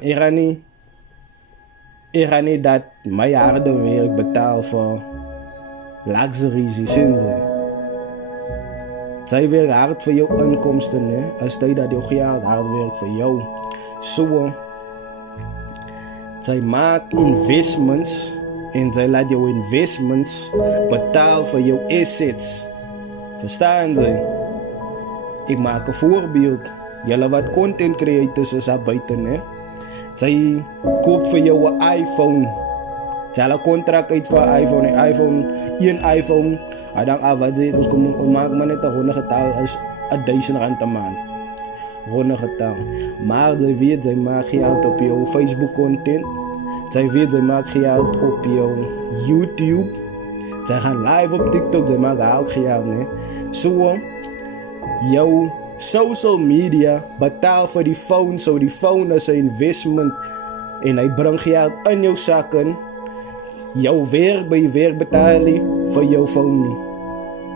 Ik ga niet dat mijn harde werk betaal voor luxuries die zin zijn. Zij werken hard voor jouw inkomsten, hè? Als jij dat jouw geld hard werkt voor jou. Zo, zij maken investments en zij laten jouw investments betalen voor jouw assets. Verstaan ze? Ik maak een voorbeeld. Jullie wat content creators is daar buiten, hè? Zij koopt voor jou een iPhone. Zij contract uit voor iPhone. Een iPhone. En dan wat ze dus maken maar net een ronde getal als R1000 een maand. Ronde getal. Maar zij weet, zij maakt geld op jouw Facebook content. Zij weet, zij maakt geld op jouw YouTube. Zij gaan live op TikTok, zij maken ook geld, hè. Zo, jouw social media betaalt voor die phone, zo die phone is een investment en hij brengt geld in jouw zakken. Jouw werk bij je werk betalen voor jouw phone niet.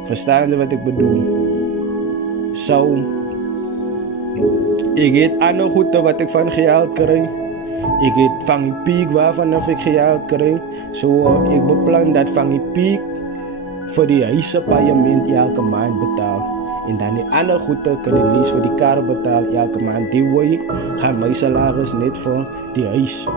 Verstaan je wat ik bedoel? Zo, ik weet andere goede wat ik van geld krijg. Ik weet van die piek waarvan ik geld krijg. Zo, ik beplan dat van die piek voor die huisappartement elke maand betaal. En dan die andere goede kan ik lees voor die kar betalen elke maand. Die way gaan mijn salaris net voor die huis.